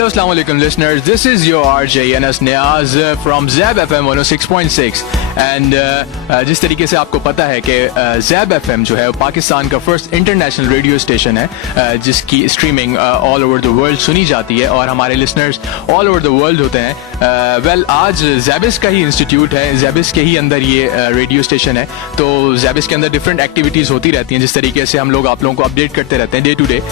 Hello, Assalamu alaikum listeners. This is your RJ Anas Niaz from Zeb FM 106.6 and जिस तरीके से आपको पता है कि Zeb FM जो है पाकिस्तान का फर्स्ट इंटरनेशनल रेडियो स्टेशन है जिसकी streaming all over the world सुनी जाती है और हमारे listeners all over the world होते हैं। वेल आज ज़ेबिस का ही इंस्टीट्यूट है, ज़ेबिस के ही अंदर ये रेडियो स्टेशन है, तो ज़ेबिस के अंदर डिफरेंट एक्टिविटीज़ होती रहती हैं जिस तरीके से हम लोग आप लोगों को अपडेट करते रहते हैं डे टू डे।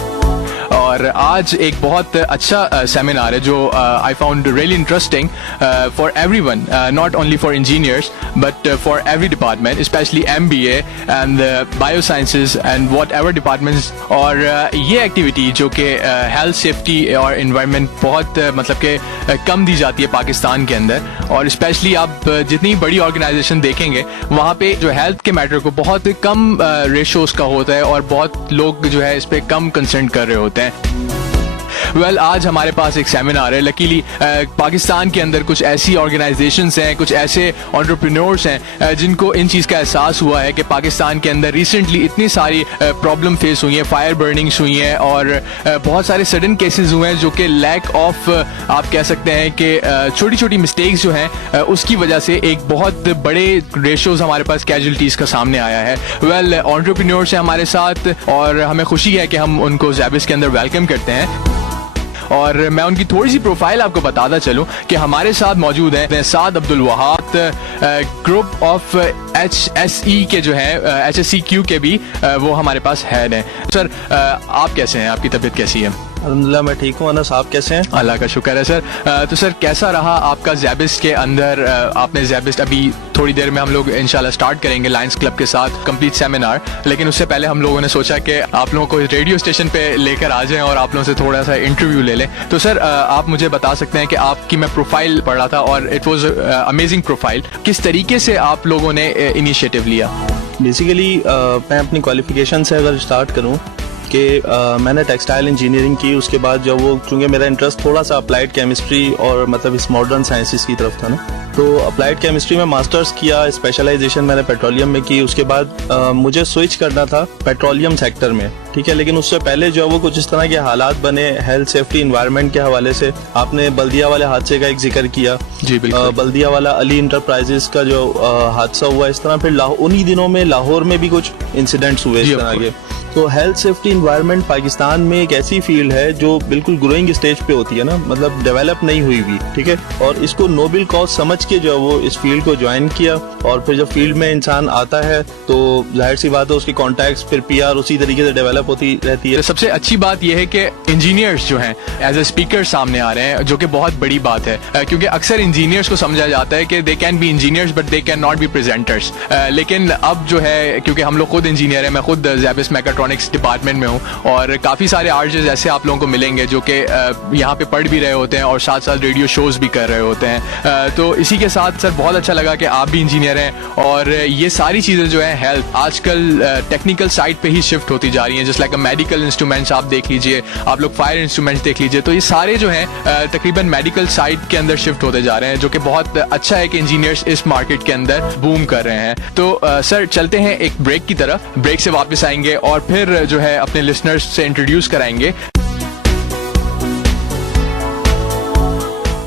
और आज एक बहुत अच्छा सेमिनार है जो I found really interesting for everyone, not only for engineers but for every department, specially MBA and bio sciences and what ever departments. और ये एक्टिविटी जो कि हेल्थ सेफ्टी और इन्वायरमेंट बहुत मतलब कि कम दी जाती है पाकिस्तान के अंदर, और स्पेशली आप जितनी बड़ी ऑर्गेनाइजेशन देखेंगे वहाँ पे जो हेल्थ के मैटर को बहुत कम रेशोज का होता है और बहुत लोग जो है इस पर कम कंसर्न कर रहे होते हैं। वेल आज हमारे पास एक सेमिनार है। लकीली पाकिस्तान के अंदर कुछ ऐसी ऑर्गेनाइजेशंस हैं, कुछ ऐसे एंटरप्रेन्योर्स हैं जिनको इन चीज़ का एहसास हुआ है कि पाकिस्तान के अंदर रिसेंटली इतनी सारी प्रॉब्लम फेस हुई हैं, फायर बर्निंग्स हुई हैं और बहुत सारे सडन केसेस हुए हैं जो कि लैक ऑफ आप कह सकते हैं कि छोटी छोटी मिस्टेक्स जो हैं उसकी वजह से एक बहुत बड़े रेशोज हमारे पास कैजुअलिटीज़ का सामने आया है। वेल एंटरप्रेन्योर्स हैं हमारे साथ और हमें खुशी है कि हम उनको ज़ेबिस के अंदर वेलकम करते हैं। और मैं उनकी थोड़ी सी प्रोफाइल आपको बताता चलूं कि हमारे साथ मौजूद हैं Saad Abdul Wahab, group of HSE के जो है HSEQ के भी वो हमारे पास हेड हैं। सर आप कैसे हैं, आपकी तबीयत कैसी है? अल्हम्दुलिल्लाह मैं ठीक हूँ। अनस आप कैसे हैं? अल्लाह का शुक्र है सर। तो सर कैसा रहा आपका ज़ेबिस के अंदर? आपने ज़ेबिस अभी थोड़ी देर में हम लोग इंशाल्लाह स्टार्ट करेंगे लायंस क्लब के साथ कंप्लीट सेमिनार, लेकिन उससे पहले हम लोगों ने सोचा कि आप लोगों को रेडियो स्टेशन पे लेकर आ जाएं और आप लोगों से थोड़ा सा इंटरव्यू ले लें। तो सर आप मुझे बता सकते हैं कि आपकी मैं प्रोफाइल पढ़ रहा था और इट वॉज अमेजिंग प्रोफाइल, किस तरीके से आप लोगों ने इनिशिएटिव लिया? बेसिकली मैं अपनी क्वालिफिकेशन से अगर स्टार्ट करूँ कि मैंने टेक्सटाइल इंजीनियरिंग की, उसके बाद जब वो चूँकि मेरा इंटरेस्ट थोड़ा सा अप्लाइड केमिस्ट्री और मतलब इस मॉडर्न साइंसेस की तरफ था ना, तो अप्लाइड केमिस्ट्री में मास्टर्स किया, स्पेशलाइजेशन मैंने पेट्रोलियम में की। उसके बाद मुझे स्विच करना था पेट्रोलियम सेक्टर में, ठीक है, लेकिन उससे पहले जो वो कुछ इस तरह के हालात बने हेल्थ सेफ्टी इन्वायरमेंट के हवाले से। आपने बल्दिया वाले हादसे का एक जिक्र किया जी बिल्कुल। बल्दिया वाला अली इंटरप्राइजेस का जो हादसा हुआ, इस तरह फिर उन्हीं दिनों में लाहौर में भी कुछ इंसिडेंट्स हुए इस तरह के। तो हेल्थ सेफ्टी इन्वायरमेंट पाकिस्तान में एक ऐसी फील्ड है जो बिल्कुल ग्रोइंग स्टेज पे होती है ना, मतलब डेवलप नहीं हुई भी, ठीक है, और इसको नोबल कॉज समझ के जो वो इस फील्ड को ज्वाइन किया। और फिर जब फील्ड में इंसान आता है तो जाहिर सी बात है उसके कॉन्टैक्ट्स फिर PR उसी तरीके से डेवलप होती रहती है। सबसे अच्छी बात यह है कि इंजीनियर्स जो हैं एज ए स्पीकर सामने आ रहे हैं, जो कि बहुत बड़ी बात है क्योंकि अक्सर इंजीनियर्स को समझा जाता है कि they can be engineers but they can not be presenters. लेकिन अब जो है क्योंकि हम लोग खुद इंजीनियर हैं, मैं खुद ज़ेबिस मैकाट्रॉनिक्स डिपार्टमेंट में हूँ और काफ़ी सारे आर्टिस्ट ऐसे आप लोगों को मिलेंगे जो कि यहाँ पे पढ़ भी रहे होते हैं और साथ साथ रेडियो शोज भी कर रहे होते हैं। तो इसी के साथ सर बहुत अच्छा लगा कि आप भी इंजीनियर हैं और ये सारी चीज़ें जो है हेल्थ आजकल टेक्निकल साइड पे ही शिफ्ट होती जा रही हैं। जस्ट लाइक मेडिकल इंस्ट्रूमेंट्स आप देख लीजिए, आप लोग फायर इंस्ट्रूमेंट्स देख लीजिए, तो ये सारे जो हैं तकरीबन मेडिकल साइड के अंदर शिफ्ट होते जा रहे हैं, जो कि बहुत अच्छा है कि इंजीनियर्स इस मार्केट के अंदर बूम कर रहे हैं। तो सर चलते हैं एक ब्रेक की तरफ, ब्रेक से वापस आएंगे और फिर जो है अपने लिसनर्स से इंट्रोड्यूस कराएंगे।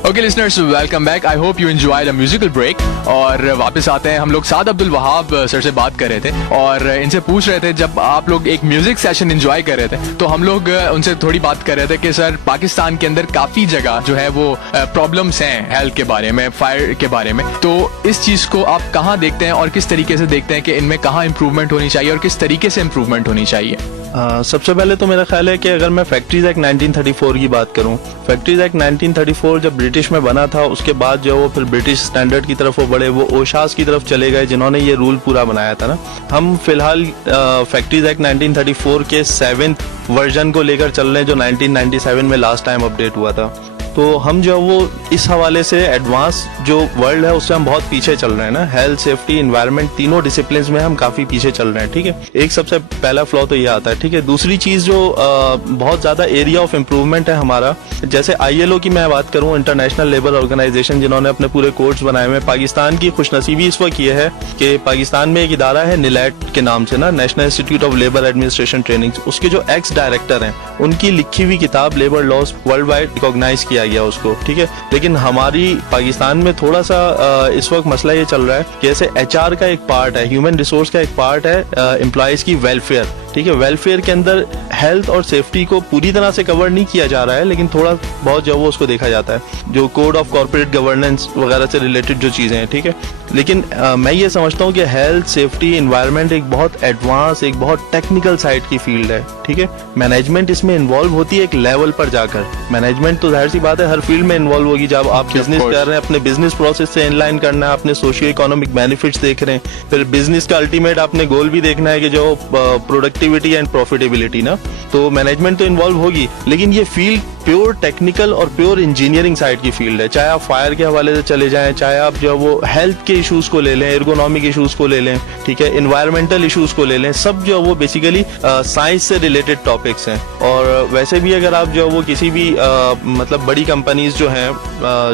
Okay listeners, welcome back. I hope you enjoyed a musical break. और वापस आते हैं, हम लोग साद अब्दुल वहाब सर से बात कर रहे थे और इनसे पूछ रहे थे जब आप लोग एक म्यूजिक सेशन एंजॉय कर रहे थे तो हम लोग उनसे थोड़ी बात कर रहे थे कि सर पाकिस्तान के अंदर काफ़ी जगह जो है वो प्रॉब्लम्स हैं हेल्थ के बारे में, फायर के बारे में, तो इस चीज़ को आप कहाँ देखते हैं और किस तरीके से देखते हैं कि इनमें कहाँ इंप्रूवमेंट होनी चाहिए और किस तरीके से इंप्रूवमेंट होनी चाहिए? सबसे पहले तो मेरा ख्याल है कि अगर मैं फैक्ट्रीज एक्ट 1934 की बात करूं, फैक्ट्रीज एक्ट 1934 जब ब्रिटिश में बना था उसके बाद जो वो फिर ब्रिटिश स्टैंडर्ड की तरफ वो बड़े वो ओशास की तरफ चले गए जिन्होंने ये रूल पूरा बनाया था ना। हम फिलहाल फैक्ट्रीज एक्ट 1934 के 7th वर्जन को लेकर चल रहे हैं जो 1997 में लास्ट टाइम अपडेट हुआ था। तो हम जो है वो इस हवाले से एडवांस जो वर्ल्ड है उससे हम बहुत पीछे चल रहे हैं ना, हेल्थ, सेफ्टी, इन्वायरमेंट तीनों डिसिप्लिन में हम काफी पीछे चल रहे हैं, ठीक है। एक सबसे पहला फ्लॉ तो ये आता है, ठीक है। दूसरी चीज जो बहुत ज्यादा एरिया ऑफ इम्प्रूवमेंट है हमारा, जैसे ILO की मैं बात करूं, इंटरनेशनल लेबर ऑर्गेनाइजेशन, जिन्होंने अपने पूरे कोड्स बनाए हुए हैं। पाकिस्तान की खुशनसीबी इस वक्त ये है कि पाकिस्तान में एक इदारा है NILET के नाम से ना, national institute of labour administration training, उसके जो एक्स डायरेक्टर हैं उनकी लिखी हुई किताब labour laws world wide recognise किया गया उसको, ठीक है। लेकिन हमारी पाकिस्तान में थोड़ा सा इस वक्त मसला ये चल रहा है कि जैसे HR का एक पार्ट है, ह्यूमन रिसोर्स का एक पार्ट है एम्प्लॉयज की वेलफेयर, ठीक है। वेलफेयर के अंदर हेल्थ और सेफ्टी को पूरी तरह से कवर नहीं किया जा रहा है, लेकिन थोड़ा बहुत जो वो उसको देखा जाता है, जो कोड ऑफ कॉर्पोरेट गवर्नेंस वगैरह से रिलेटेड जो चीजें हैं, ठीक है। लेकिन मैं ये समझता हूँ कि हेल्थ, सेफ्टी, इन्वायरमेंट एक बहुत एडवांस, एक बहुत टेक्निकल साइड की फील्ड है, ठीक है। मैनेजमेंट इसमें इन्वॉल्व होती है एक लेवल पर जाकर। मैनेजमेंट तो जाहिर सी बात है हर फील्ड में इन्वॉल्व होगी। जब आप बिजनेस कर रहे हैं, अपने बिजनेस प्रोसेस से इनलाइन करना है, अपने सोशियो इकोनॉमिक बेनिफिट्स देख रहे हैं, फिर बिजनेस का अल्टीमेट आपने गोल भी देखना है कि जो प्रोडक्टिविटी एंड प्रॉफिटेबिलिटी ना, तो मैनेजमेंट तो इन्वॉल्व होगी। लेकिन ये फील्ड प्योर टेक्निकल और प्योर इंजीनियरिंग साइड की फील्ड है। चाहे आप फायर के हवाले से चले जाएं, चाहे आप जो वो हेल्थ के इश्यूज को ले लें, एर्गोनॉमिक इश्यूज को ले लें, ठीक है, इन्वायरमेंटल इश्यूज को ले लें, सब जो वो बेसिकली साइंस से रिलेटेड टॉपिक्स हैं। और वैसे भी अगर आप जो वो किसी भी मतलब बड़ी कंपनीज जो हैं,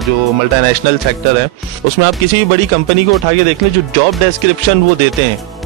जो मल्टीनेशनल सेक्टर है, उसमें आप किसी भी बड़ी कंपनी को उठा के देख लें, जो जॉब डिस्क्रिप्शन वो देते हैं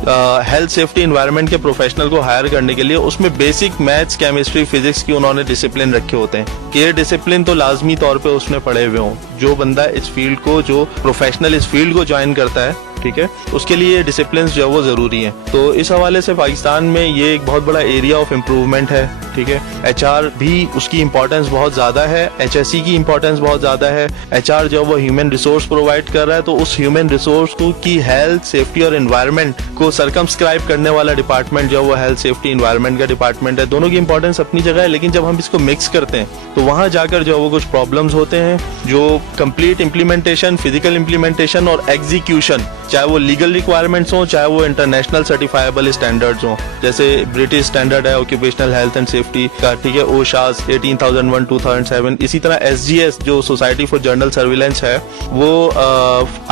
हेल्थ, सेफ्टी, इन्वायरमेंट के प्रोफेशनल को हायर करने के लिए, उसमें बेसिक मैथ्स, केमिस्ट्री, फिजिक्स की उन्होंने डिसिप्लिन रखे होते हैं कि ये डिसिप्लिन तो लाजमी तौर पे उसमें पढ़े हुए हों। जो बंदा इस फील्ड को, जो प्रोफेशनल इस फील्ड को ज्वाइन करता है, ठीक है, उसके लिए डिसिप्लिन जो है वो जरूरी है। तो इस हवाले से पाकिस्तान में ये एक बहुत बड़ा एरिया ऑफ इम्प्रूवमेंट है, ठीक है। HR भी उसकी इंपॉर्टेंस बहुत ज्यादा है, HSE की इंपॉर्टेंस बहुत ज्यादा है। HR जो वो ह्यूमन रिसोर्स प्रोवाइड कर रहा है, तो उस ह्यूमन रिसोर्स को की हेल्थ, सेफ्टी और एनवायरनमेंट को सरकमस्क्राइब करने वाला डिपार्टमेंट जो वो हेल्थ, सेफ्टी, एनवायरनमेंट का डिपार्टमेंट है। दोनों की इंपॉर्टेंस अपनी जगह है, लेकिन जब हम इसको मिक्स करते हैं तो वहां जाकर जो वो कुछ प्रॉब्लम्स होते हैं, जो कंप्लीट इम्प्लीमेंटेशन, फिजिकल इम्प्लीमेंटेशन और एग्जीक्यूशन, चाहे वो लीगल रिक्वायरमेंट्स हो, चाहे वो इंटरनेशनल सर्टिफाइबल स्टैंडर्ड्स हो, जैसे ब्रिटिश स्टैंडर्ड है ऑक्यूपेशनल हेल्थ एंड सेफ्टी का, ठीक है, OSHAS 18001 2007। इसी तरह SGS जो सोसाइटी फॉर जर्नल सर्विलेंस है, वो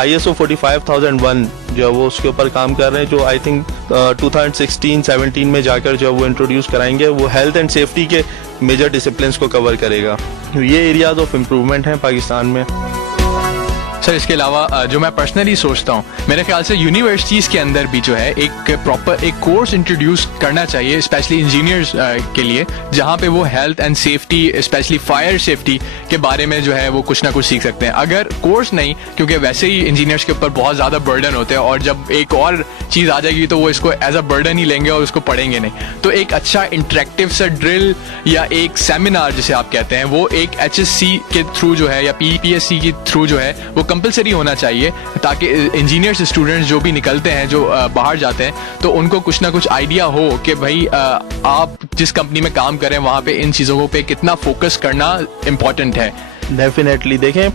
ISO 45001 जो है वो उसके ऊपर काम कर रहे हैं, जो आई थिंक 2016-17 में जाकर जो वो इंट्रोड्यूस कराएंगे। वो हेल्थ एंड सेफ्टी के मेजर डिसिप्लिन्स को कवर करेगा। ये एरियाज ऑफ इम्प्रूवमेंट हैं पाकिस्तान में। सर, इसके अलावा जो मैं पर्सनली सोचता हूँ, मेरे ख्याल से यूनिवर्सिटीज़ के अंदर भी जो है एक प्रॉपर एक कोर्स इंट्रोड्यूस करना चाहिए, स्पेशली इंजीनियर्स के लिए, जहाँ पे वो health and safety, specially fire safety के बारे में जो है वो कुछ ना कुछ सीख सकते हैं। अगर कोर्स नहीं, क्योंकि वैसे ही इंजीनियर्स के ऊपर बहुत ज़्यादा बर्डन होते हैं, और जब एक और चीज़ आ जाएगी तो वो इसको एज अ बर्डन ही लेंगे और उसको पढ़ेंगे नहीं। तो एक अच्छा इंटरेक्टिव सा ड्रिल या एक सेमिनार जिसे आप कहते हैं, वो एक HSC के थ्रू जो है या PPSC के थ्रू जो है वो कंपलसरी होना चाहिए, ताकि इंजीनियर्स स्टूडेंट्स जो भी निकलते हैं, जो बाहर जाते हैं, तो उनको कुछ ना कुछ आइडिया हो कि भाई आप जिस कंपनी में काम करें वहाँ पे इन चीज़ों पे कितना फोकस करना इम्पोर्टेंट है। डेफिनेटली देखें,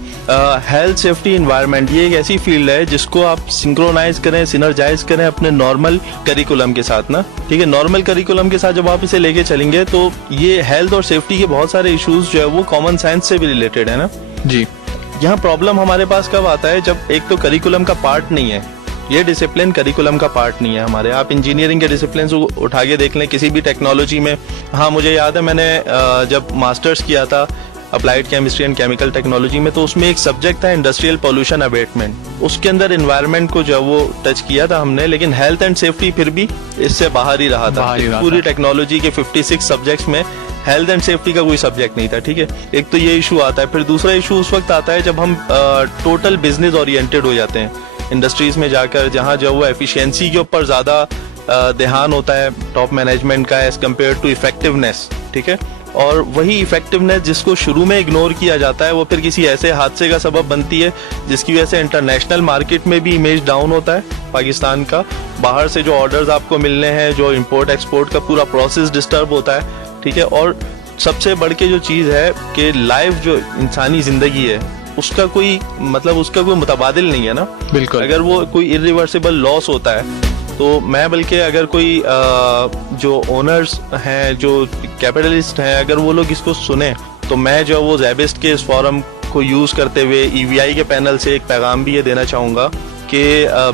हेल्थ, सेफ्टी, इन्वायरमेंट ये एक ऐसी फील्ड है जिसको आप सिंक्रोनाइज करें, सिनर्जाइज करें अपने नॉर्मल करिकुलम के साथ ना, ठीक है। नॉर्मल करिकुलम के साथ जब आप इसे लेके चलेंगे तो ये हेल्थ और सेफ्टी के बहुत सारे इश्यूज जो है वो कॉमन सेंस से भी रिलेटेड है ना जी। यहाँ प्रॉब्लम हमारे पास कब आता है, जब एक तो करिकुलम का पार्ट नहीं है, ये डिसिप्लिन करिकुलम का पार्ट नहीं है हमारे। आप इंजीनियरिंग के डिसिप्लिन को उठा के देख लें, किसी भी टेक्नोलॉजी में। हाँ, मुझे याद है मैंने जब मास्टर्स किया था applied chemistry and chemical technology में, तो उसमें एक सब्जेक्ट था इंडस्ट्रियल पोल्यूशन अबेटमेंट। उसके अंदर इन्वायरमेंट को जो वो टच किया था हमने, लेकिन हेल्थ एंड सेफ्टी फिर भी इससे बाहर ही रहा था। पूरी टेक्नोलॉजी के 56 सब्जेक्ट्स में हेल्थ एंड सेफ्टी का कोई सब्जेक्ट नहीं था, ठीक है। एक तो ये इशू आता है। फिर दूसरा इशू उस वक्त आता है जब हम टोटल बिजनेस ओरिएंटेड हो जाते हैं इंडस्ट्रीज में जाकर, जहाँ जो वो एफिशिएंसी के ऊपर ज्यादा ध्यान होता है टॉप मैनेजमेंट का एज कम्पेयर टू इफेक्टिवनेस, ठीक है। और वही इफेक्टिवनेस जिसको शुरू में इग्नोर किया जाता है, वो फिर किसी ऐसे हादसे का सबब बनती है जिसकी वजह से इंटरनेशनल मार्केट में भी इमेज डाउन होता है पाकिस्तान का। बाहर से जो ऑर्डर्स आपको मिलने हैं, जो इंपोर्ट एक्सपोर्ट का पूरा प्रोसेस डिस्टर्ब होता है, ठीक है। और सबसे बढ़ के जो चीज़ है कि लाइफ जो इंसानी जिंदगी है उसका कोई मतलब उसका कोई मुतबादिल नहीं है ना। बिल्कुल। अगर वो कोई इरिवर्सिबल लॉस होता है तो मैं बल्कि अगर कोई जो ओनर्स हैं, जो कैपिटलिस्ट हैं, अगर वो लोग इसको सुने तो मैं जो वो ज़ेबिस्ट के इस फोरम को यूज़ करते हुए EVI के पैनल से एक पैगाम भी ये देना चाहूँगा कि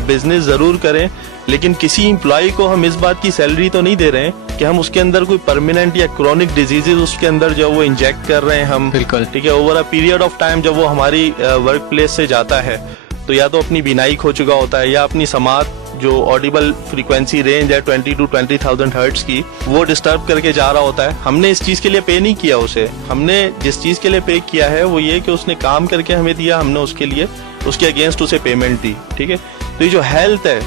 बिजनेस ज़रूर करें, लेकिन किसी एम्प्लॉय को हम इस बात की सैलरी तो नहीं दे रहे हैं कि हम उसके अंदर कोई परमानेंट या क्रोनिक डिजीजेज उसके अंदर जो वो इंजेक्ट कर रहे हैं हम। बिल्कुल। ठीक है, over a period of time जब वो हमारी वर्क प्लेस से जाता है तो या तो अपनी बीनाई खो चुका होता है या अपनी समात जो ऑडिबल फ्रीक्वेंसी रेंज है 20 to 20,000 हर्ट्ज की वो डिस्टर्ब करके जा रहा होता है। हमने इस चीज के लिए पे नहीं किया उसे, हमने जिस चीज के लिए पे किया है वो ये कि उसने काम करके हमें दिया, हमने उसके लिए उसके अगेंस्ट उसे पेमेंट दी। ठीक है, तो ये जो हेल्थ है,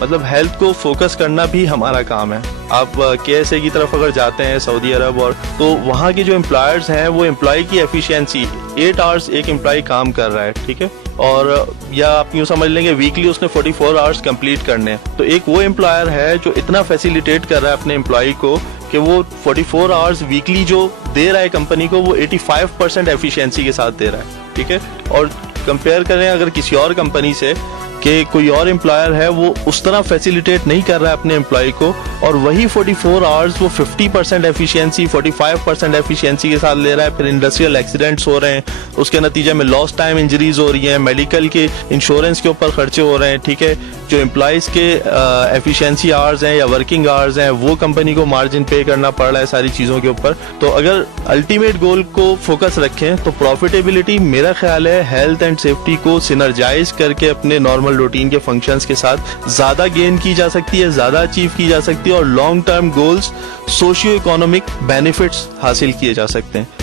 मतलब हेल्थ को फोकस करना भी हमारा काम है। आप KSA की तरफ अगर जाते हैं सऊदी अरब, और तो वहाँ के जो एम्प्लॉयर्स हैं वो एम्प्लॉय की एफिशिएंसी 8 आवर्स एक एम्प्लॉय काम कर रहा है। ठीक है, और या आप यूँ समझ लेंगे वीकली उसने 44 आवर्स कंप्लीट करने हैं। तो एक वो एम्प्लॉयर है जो इतना फैसिलिटेट कर रहा है अपने एम्प्लॉय को कि वो 44 आवर्स वीकली जो दे रहा है कंपनी को वो 85% एफिशिएंसी के साथ दे रहा है। ठीक है, और कंपेयर करें अगर किसी और कंपनी से कि कोई और एम्प्लॉयर है वो उस तरह फैसिलिटेट नहीं कर रहा है अपने एम्प्लॉय को, और वही 44 आवर्स वो 50% एफिशिएंसी 45% एफिशिएंसी के साथ ले रहा है। फिर इंडस्ट्रियल एक्सीडेंट्स हो रहे हैं, उसके नतीजे में लॉस्ट टाइम इंजरीज हो रही हैं, मेडिकल के इंश्योरेंस के ऊपर खर्चे हो रहे हैं। ठीक है, जो एम्प्लॉयज़ के एफिशिएंसी आवर्स हैं या वर्किंग आवर्स हैं वो कंपनी को मार्जिन पे करना पड़ रहा है सारी चीज़ों के ऊपर। तो अगर अल्टीमेट गोल को फोकस रखें तो प्रॉफिटेबिलिटी मेरा ख्याल है हेल्थ एंड सेफ्टी को सिनर्जाइज करके अपने नॉर्मल रूटीन के फंक्शंस के साथ ज्यादा गेन की जा सकती है, ज्यादा अचीव की जा सकती है, और long term goals socio economic benefits हासिल किए जा सकते हैं।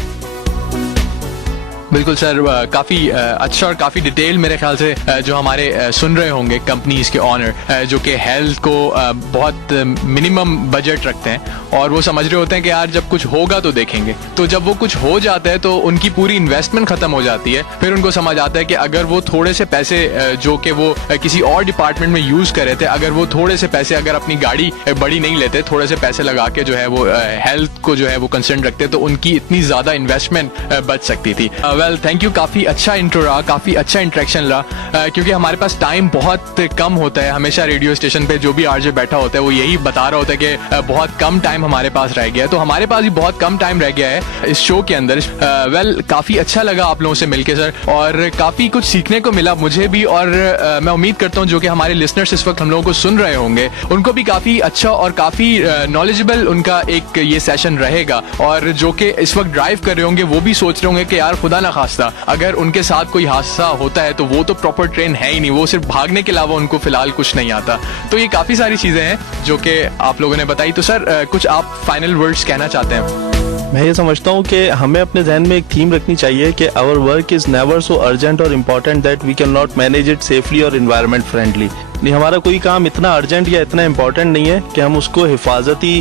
बिल्कुल सर, काफ़ी अच्छा और काफ़ी डिटेल मेरे ख्याल से जो हमारे सुन रहे होंगे कंपनीज के ऑनर जो कि हेल्थ को बहुत मिनिमम बजट रखते हैं और वो समझ रहे होते हैं कि यार जब कुछ होगा तो देखेंगे। तो जब वो कुछ हो जाता है तो उनकी पूरी इन्वेस्टमेंट खत्म हो जाती है। फिर उनको समझ आता है कि अगर वो थोड़े से पैसे जो कि वो किसी और डिपार्टमेंट में यूज़ कर रहे थे, अगर वो थोड़े से पैसे अगर अपनी गाड़ी बड़ी नहीं लेते, थोड़े से पैसे लगा के जो है वो हेल्थ को जो है वो कंसर्न रखते, तो उनकी इतनी ज़्यादा इन्वेस्टमेंट बच सकती थी। वेल थैंक यू, काफ़ी अच्छा इंट्रो रहा, काफ़ी अच्छा इंटरेक्शन रहा, क्योंकि हमारे पास टाइम बहुत कम होता है। हमेशा रेडियो स्टेशन पे जो भी आरजे बैठा होता है वो यही बता रहा होता है कि बहुत कम टाइम हमारे पास रह गया है। तो हमारे पास भी बहुत कम टाइम रह गया है इस शो के अंदर। वेल काफ़ी अच्छा लगा आप लोगों से मिलके सर, और काफ़ी कुछ सीखने को मिला मुझे भी, और मैं उम्मीद करता हूँ जो कि हमारे लिसनर्स इस वक्त हम लोगों को सुन रहे होंगे उनको भी काफ़ी अच्छा और काफ़ी नॉलेजेबल उनका एक ये सेशन रहेगा। और जो कि इस वक्त ड्राइव कर रहे होंगे वो भी सोच रहे होंगे कि यार खुदा ना खास्ता अगर उनके साथ कोई हादसा होता है तो वो तो प्रॉपर ट्रेन है ही नहीं, वो सिर्फ भागने के अलावा उनको फिलहाल कुछ नहीं आता। तो ये काफ़ी सारी चीज़ें हैं जो कि आप लोगों ने बताई। तो सर कुछ आप फाइनल वर्ड्स कहना चाहते हैं? मैं ये समझता हूँ कि हमें अपने जहन में एक थीम रखनी चाहिए कि our work is never so urgent और important that we can not manage it safely और इन्वायरमेंट फ्रेंडली। नहीं, हमारा कोई काम इतना अर्जेंट या इतना इम्पोर्टेंट नहीं है कि हम उसको हिफाजती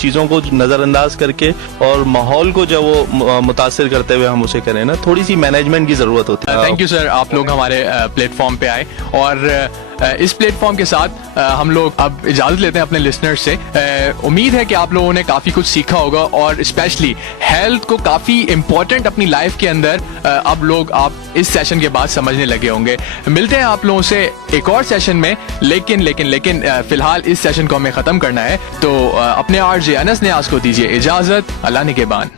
चीज़ों को नज़रअंदाज करके और माहौल को जो वो मुतासिर करते हुए हम उसे करें ना, थोड़ी सी मैनेजमेंट की ज़रूरत होती है। थैंक यू सर, आप लोग हमारे प्लेटफॉर्म पे आए, और इस प्लेटफॉर्म के साथ हम लोग अब इजाज़त लेते हैं अपने लिसनर्स से। उम्मीद है कि आप लोगों ने काफ़ी कुछ सीखा होगा, और स्पेशली हेल्थ को काफ़ी इम्पोर्टेंट अपनी लाइफ के अंदर अब लोग आप इस सेशन के बाद समझने लगे होंगे। मिलते हैं आप लोगों से एक और सेशन में, लेकिन फिलहाल इस सेशन को हमें ख़त्म करना है। तो अपने आरजे अनस नियाज़ को दीजिए इजाज़त। अल्लाह निगहबान।